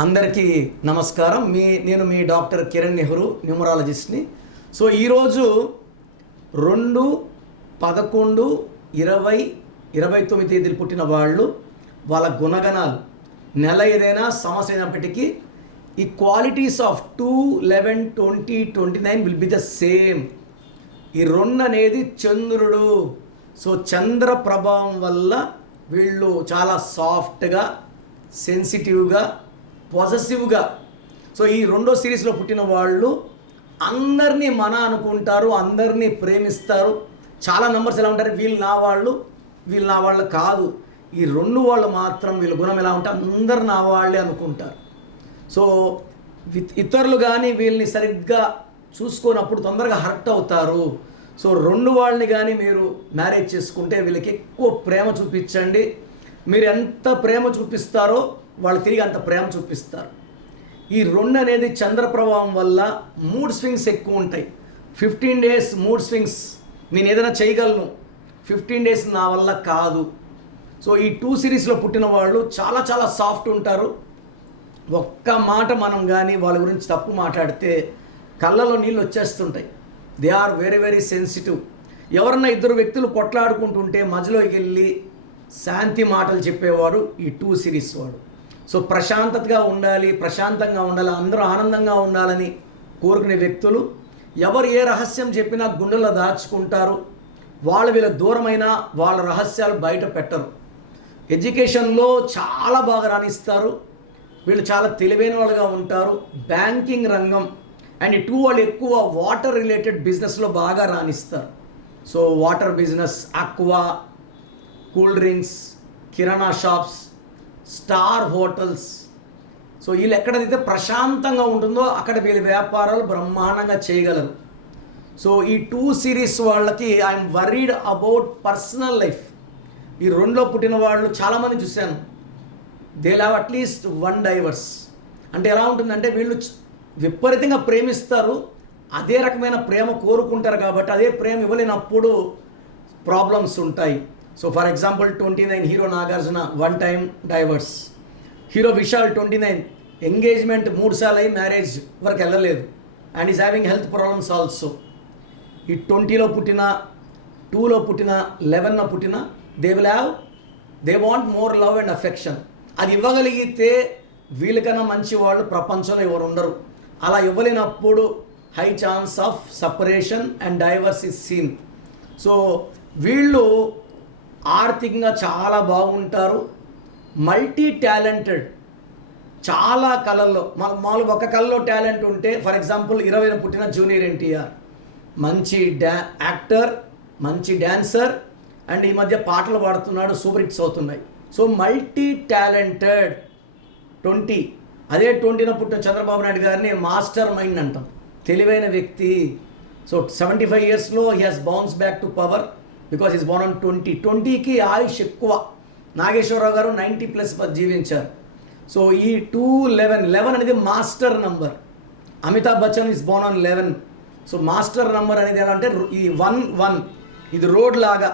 అందరికీ నమస్కారం. నేను మీ డాక్టర్ కిరణ్ నెహ్రూ, న్యూమరాలజిస్ట్ని. సో ఈరోజు 2/11/2029 తేదీలు పుట్టిన వాళ్ళు, వాళ్ళ గుణగణాలు, నెల ఏదైనా సంవత్సరం అయినప్పటికీ ఈ qualities of 2/11/2029 will be the same. ఈ 2 అనేది చంద్రుడు. సో చంద్ర ప్రభావం వల్ల వీళ్ళు చాలా సాఫ్ట్గా, సెన్సిటివ్గా, పాజిటివ్గా. సో ఈ 2వ సిరీస్లో పుట్టిన వాళ్ళు అందరినీ మన అనుకుంటారు, అందరినీ ప్రేమిస్తారు. చాలా నంబర్స్ ఎలా ఉంటారు, వీళ్ళు నా వాళ్ళు కాదు. ఈ 2 వాళ్ళు మాత్రం వీళ్ళ గుణం ఎలా ఉంటే అందరు నా వాళ్ళే అనుకుంటారు. సో ఇతరులు కానీ వీళ్ళని సరిగ్గా చూసుకున్నప్పుడు తొందరగా హర్ట్ అవుతారు. సో 2 వాళ్ళని కానీ మీరు మ్యారేజ్ చేసుకుంటే వీళ్ళకి ఎక్కువ ప్రేమ చూపించండి. మీరు ఎంత ప్రేమ చూపిస్తారో వాళ్ళు తిరిగి అంత ప్రేమ చూపిస్తారు. ఈ 2 అనేది చంద్ర ప్రభావం వల్ల మూడ్ స్వింగ్స్ ఎక్కువ ఉంటాయి. 15 డేస్ మూడ్ స్వింగ్స్. నేను ఏదైనా చేయగలను, 15 డేస్ నా వల్ల కాదు. సో ఈ 2 సిరీస్లో పుట్టిన వాళ్ళు చాలా చాలా సాఫ్ట్ ఉంటారు. ఒక్క మాట మనం కానీ వాళ్ళ గురించి తప్పు మాట్లాడితే కళ్ళలో నీళ్ళు వచ్చేస్తుంటాయి. They are very very sensitive. ఎవరన్నా 2 వ్యక్తులు కొట్లాడుకుంటుంటే మధ్యలోకి వెళ్ళి శాంతి మాటలు చెప్పేవాడు ఈ 2 సిరీస్ వాడు. సో ప్రశాంతంగా ఉండాలి, అందరూ ఆనందంగా ఉండాలని కోరుకునే వ్యక్తులు ఎవరు ఏ రహస్యం చెప్పినా గుండెల్లో దాచుకుంటారు. వాళ్ళు వీళ్ళ దూరమైన వాళ్ళ రహస్యాలు బయట పెట్టరు. ఎడ్యుకేషన్లో చాలా బాగా రాణిస్తారు. వీళ్ళు చాలా తెలివైన వాళ్ళుగా ఉంటారు. బ్యాంకింగ్ రంగం అండ్ 2 వాళ్ళు ఎక్కువ వాటర్ రిలేటెడ్ బిజినెస్లో బాగా రాణిస్తారు. So water business, aqua, cool drinks, కిరాణా షాప్స్, స్టార్ హోటల్స్. సో వీళ్ళు ఎక్కడైతే ప్రశాంతంగా ఉంటుందో అక్కడ వీళ్ళ వ్యాపారాలు బ్రహ్మాండంగా చేయగలరు. సో ఈ 2 సిరీస్ వాళ్ళకి I'm worried about personal life. ఈ 2లో పుట్టిన వాళ్ళు చాలామంది చూశాను, దే హ్యావ్ అట్లీస్ట్ 1 డైవర్స్. అంటే ఎలా ఉంటుందంటే వీళ్ళు విపరీతంగా ప్రేమిస్తారు, అదే రకమైన ప్రేమ కోరుకుంటారు కాబట్టి అదే ప్రేమ ఇవ్వలేనప్పుడు ప్రాబ్లమ్స్ ఉంటాయి. So for example 29 hero Nagarjuna 1 time divorce. Hero Vishal 29 engagement 3 సార్లు అయ్యి మ్యారేజ్ వరకు వెళ్ళలేదు and is having health problems also. ఈ 20లో పుట్టిన, 2లో పుట్టిన, 11లో పుట్టిన they want more love and affection. అది ఇవ్వగలిగితే వీళ్ళకన్నా మంచి వాళ్ళు ప్రపంచంలో ఎవరు ఉండరు. అలా ఇవ్వలేనప్పుడు high chance of separation and divorce is seen. So వీళ్ళు ఆర్థికంగా చాలా బాగుంటారు, మల్టీ టాలెంటెడ్. చాలా కళల్లో మామూలుగా ఒక కళలో టాలెంట్ ఉంటే, ఫర్ ఎగ్జాంపుల్ 20న పుట్టిన జూనియర్ ఎన్టీఆర్ మంచి యాక్టర్, మంచి డ్యాన్సర్ అండ్ ఈ మధ్య పాటలు పాడుతున్నాడు, సూపర్ హిట్స్ అవుతున్నాయి. So multi talented 20. అదే 20న పుట్టిన చంద్రబాబు నాయుడు గారిని మాస్టర్ మైండ్ అంటాం, తెలివైన వ్యక్తి. సో 75 ఇయర్స్లో he has bounce back to power because is Born on 20. 20కి ఆయుష్ ఎక్కువ. నాగేశ్వరరావు గారు 90+ జీవించారు. సో ఈ 2-11 అనేది master number. Amitabh Bachchan is Born on 11. So master number అనేది ఎలా అంటే ఈ 1-1 ఇది రోడ్ లాగా.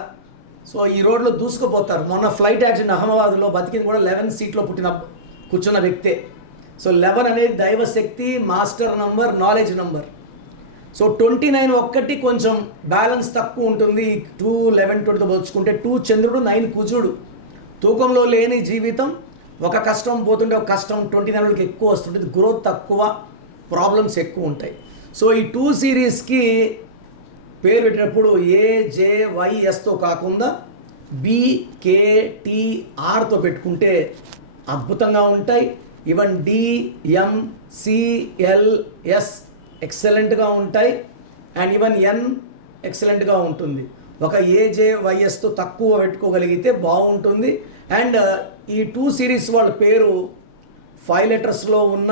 సో ఈ రోడ్లో దూసుకుపోతారు. మొన్న ఫ్లైట్ యాక్సిడెంట్ అహ్మదాబాద్లో బతికింది కూడా 11 సీట్లో కూర్చున్న వ్యక్తే. సో 11 అనేది దైవశక్తి, master number, knowledge number. So 29 ఒక్కటి కొంచెం బ్యాలెన్స్ తక్కువ ఉంటుంది. 2-11-20తో పోల్చుకుంటే 2 చంద్రుడు, 9 కుజుడు. తూకంలో లేని జీవితం, ఒక కష్టం పోతుంటే ఒక కష్టం 29కి ఎక్కువ వస్తుంటుంది. గ్రోత్ తక్కువ, ప్రాబ్లమ్స్ ఎక్కువ ఉంటాయి. సో ఈ 2 సిరీస్కి పేరు పెట్టినప్పుడు AJYSతో కాకుండా BKTRతో పెట్టుకుంటే అద్భుతంగా ఉంటాయి. ఈవెన్ DMCLS ఎక్సలెంట్గా ఉంటాయి అండ్ ఈవెన్ N ఎక్సలెంట్గా ఉంటుంది. ఒక AJYSతో తక్కువ పెట్టుకోగలిగితే బాగుంటుంది. అండ్ ఈ 2 సిరీస్ వాళ్ళ పేరు 5 లెటర్స్లో ఉన్న,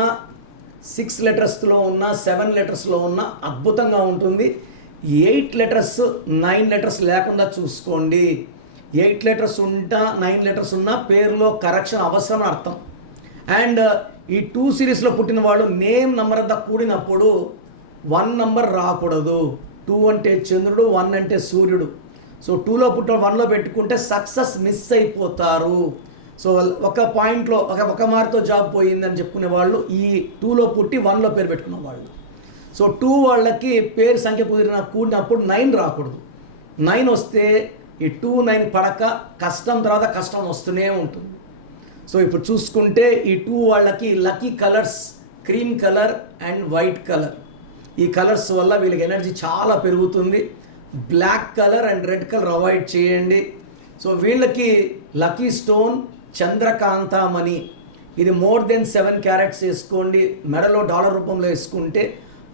6 లెటర్స్లో ఉన్న, 7 లెటర్స్లో ఉన్న అద్భుతంగా ఉంటుంది. 8 లెటర్స్, 9 లెటర్స్ లేకుండా చూసుకోండి. 8 లెటర్స్ ఉంటా, 9 లెటర్స్ ఉన్న పేరులో కరెక్షన్ అవసరం అర్థం. అండ్ ఈ 2 సిరీస్లో పుట్టిన వాళ్ళు నేమ్ నంబర్ అంతా కూడినప్పుడు 1 నంబర్ రాకూడదు. 2 అంటే చంద్రుడు, 1 అంటే సూర్యుడు. సో 2లో పుట్టిన 1లో పెట్టుకుంటే సక్సెస్ మిస్ అయిపోతారు. సో ఒక పాయింట్లో ఒక మార్క్తో జాబ్ పోయిందని చెప్పుకునే వాళ్ళు ఈ 2లో పుట్టి 1లో పేరు పెట్టుకున్న వాళ్ళు. సో 2 వాళ్ళకి పేరు సంఖ్య కూడినప్పుడు 9 రాకూడదు. 9 వస్తే ఈ 2, 9 పడక కష్టం తర్వాత కష్టం వస్తూనే ఉంటుంది. సో ఇప్పుడు చూసుకుంటే ఈ 2 వాళ్ళకి lucky colours cream colour and white colour. ఈ కలర్స్ వల్ల వీళ్ళకి ఎనర్జీ చాలా పెరుగుతుంది. Black colour and red colour avoid చేయండి. సో వీళ్ళకి లక్కీ స్టోన్ చంద్రకాంతమణి. ఇది మోర్ దెన్ 7 క్యారెట్స్ వేసుకోండి. మెడలో డాలర్ రూపంలో వేసుకుంటే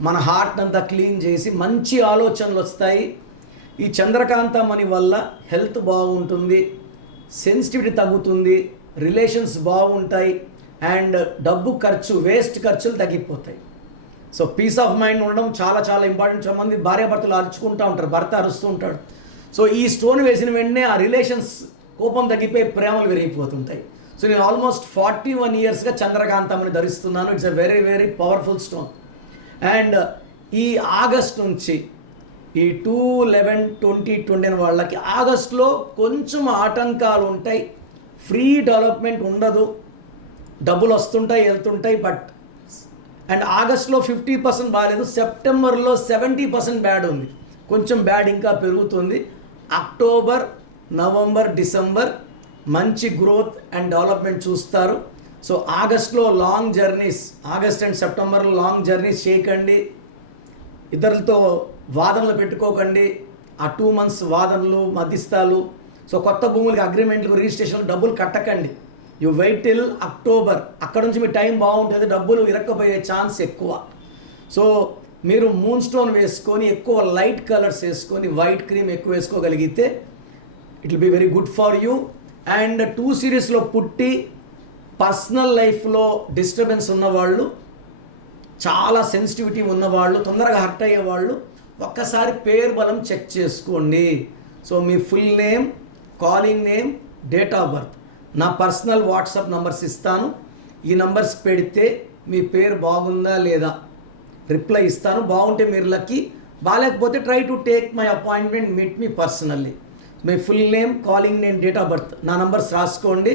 మన హార్ట్ అంతా క్లీన్ చేసి మంచి ఆలోచనలు వస్తాయి. ఈ చంద్రకాంతమణి వల్ల హెల్త్ బాగుంటుంది, సెన్సిటివిటీ తగ్గుతుంది, రిలేషన్స్ బాగుంటాయి అండ్ డబ్బు ఖర్చు వేస్ట్ ఖర్చులు తగ్గిపోతాయి. సో పీస్ ఆఫ్ మైండ్ ఉండడం చాలా చాలా ఇంపార్టెంట్. చాలామంది భార్యాభర్తలు అరుచుకుంటూ ఉంటారు, భర్త అరుస్తూ ఉంటాడు. సో ఈ స్టోన్ వేసిన వెంటనే ఆ రిలేషన్స్ కోపం తగ్గిపోయి ప్రేమలు పెరిగిపోతుంటాయి. సో నేను ఆల్మోస్ట్ 41 ఇయర్స్గా చంద్రకాంతమని ధరిస్తున్నాను. It's a very very powerful stone. And ఈ ఆగస్ట్ నుంచి ఈ 2/11/2020 వాళ్ళకి ఆగస్టులో కొంచెం ఆటంకాలు ఉంటాయి, ఫ్రీ డెవలప్మెంట్ ఉండదు, డబ్బులు వస్తుంటాయి వెళ్తుంటాయి. బట్ అండ్ ఆగస్టులో 50% బాగాలేదు, సెప్టెంబర్లో 70% బ్యాడ్ ఉంది, కొంచెం బ్యాడ్ ఇంకా పెరుగుతుంది. అక్టోబర్, నవంబర్, డిసెంబర్ మంచి గ్రోత్ అండ్ డెవలప్మెంట్ చూస్తారు. సో ఆగస్ట్లో లాంగ్ జర్నీస్, ఆగస్ట్ అండ్ సెప్టెంబర్లో లాంగ్ జర్నీస్ చేయకండి. ఇద్దరితో వాదనలు పెట్టుకోకండి. ఆ 2 months వాదనలు మధ్యస్థాలు. సో కొత్త భూములకి అగ్రిమెంట్లు రిజిస్ట్రేషన్లు డబ్బులు కట్టకండి. You wait till October. అక్కడ నుంచి మీ టైం బాగుంటుంది, డబ్బులు ఇరక్కపోయే ఛాన్స్ ఎక్కువ. సో మీరు మూన్ స్టోన్ వేసుకొని ఎక్కువ లైట్ కలర్స్ వేసుకొని వైట్ క్రీమ్ ఎక్కువ వేసుకోగలిగితే it will be very good for you. And 2 series పుట్టి పర్సనల్ లైఫ్లో డిస్టర్బెన్స్ ఉన్నవాళ్ళు, చాలా సెన్సిటివిటీ ఉన్నవాళ్ళు, తొందరగా హర్ట్ అయ్యేవాళ్ళు ఒక్కసారి పేరు బలం చెక్ చేసుకోండి. So me full name, calling name, date of birth, నా పర్సనల్ వాట్సాప్ నంబర్స్ ఇస్తాను. ఈ నంబర్స్ పెడితే మీ పేరు బాగుందా లేదా రిప్లై ఇస్తాను. బాగుంటే మీరు లక్కీ, బాగాలేకపోతే try to take my appointment, meet me personally. Me full name, calling name, date of birth, నా నంబర్స్ రాసుకోండి.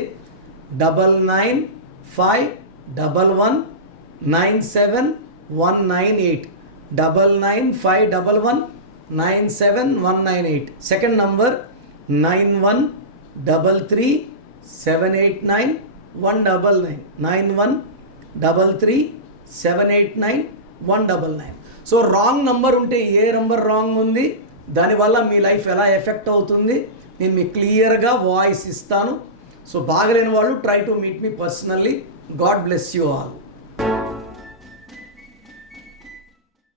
9951197198 9951197198. Second number 9133789199 9133789199. So wrong number ఉంటే ఏ నంబర్ రాంగ్ ఉంది, దానివల్ల మీ లైఫ్ ఎలా ఎఫెక్ట్ అవుతుంది నేను మీకు క్లియర్గా వాయిస్ ఇస్తాను. సో బాగలేని వాళ్ళు try to meet me personally. God bless you all.